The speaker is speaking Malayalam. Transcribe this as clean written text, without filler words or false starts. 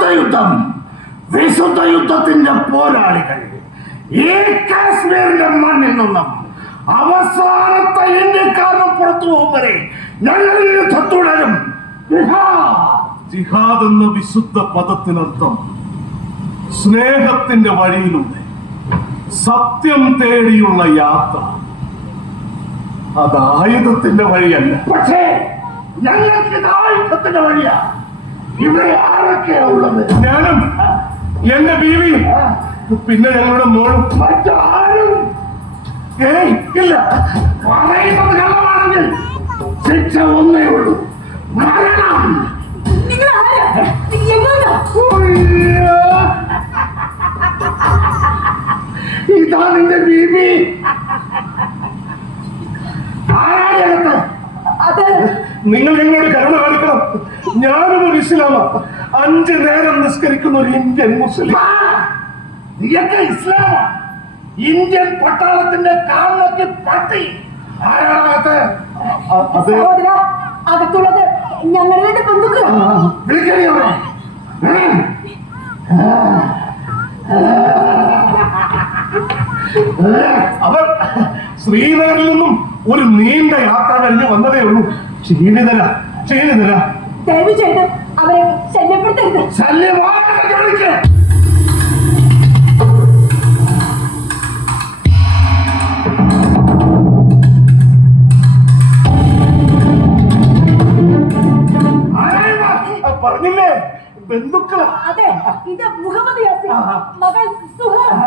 വിശുദ്ധ യുദ്ധം, വിശുദ്ധ യുദ്ധത്തിന്റെ പോരാളികൾ ഈ കാശ്മീരിന്റെ മണ്ണിൽ നിന്നും അവസാനത്തെ ഇന്ത്യക്കാരനും പുറത്തു പോകും വരെ ഞങ്ങൾ ഈ യുദ്ധം തുടരും. ജിഹാദ് എന്ന വിശുദ്ധ പദത്തിനർത്ഥം സ്നേഹത്തിന്റെ വഴിയിലൂടെ സത്യം തേടിയുള്ള യാത്ര. അത് ആയുധത്തിന്റെ വഴിയല്ല. പക്ഷേ ഞങ്ങൾക്ക് ഇത് ആയുധത്തിന്റെ വഴിയാ. ഇവിടെ ആരൊക്കെയാ ഉള്ളത്? ഞാനും എന്റെ ബീവിയും പിന്നെ ഞങ്ങളുടെ മോളും. മറ്റാരും ഇല്ല. പറയുന്നത് കള്ളമാണെങ്കിൽ ശിക്ഷ ഒന്നേ ഉള്ളൂ, മരണം. ഇതാ നിന്റെ ബീബി. ആരാടത്ത്? നിങ്ങൾ ഞങ്ങളോട് കരുണ കാണിക്കണം. ഞാനും ഒരു ഇസ്ലാമാ. 5 നേരം നിസ്കരിക്കുന്ന ഒരു ഇന്ത്യൻ മുസ്ലിം. നീയൊക്കെ ഇസ്ലാമാ? ഇന്ത്യൻ പട്ടാളത്തിന്റെ കാലിലൊക്കെ പട്ടി. ആരാണകത്ത്? അകത്തുള്ളത് ഞങ്ങളുടെ ബന്ധുക്കൾ. വിളിക്കണേ. അവർ ശ്രീനഗറിൽ നിന്നും ഒരു നീണ്ട യാത്ര കഴിഞ്ഞ് വന്നതേ ഉള്ളൂ. ക്ഷീണിതരാ. ദയവ് ചെയ്ത് അവരെ ശല്യപ്പെടുത്തരുത്. പറഞ്ഞില്ലേ, ബന്ധുക്കളാ. അതെ, ഇത് മുഹമ്മദ് യാസിൻ, മകൾ സുഹറ.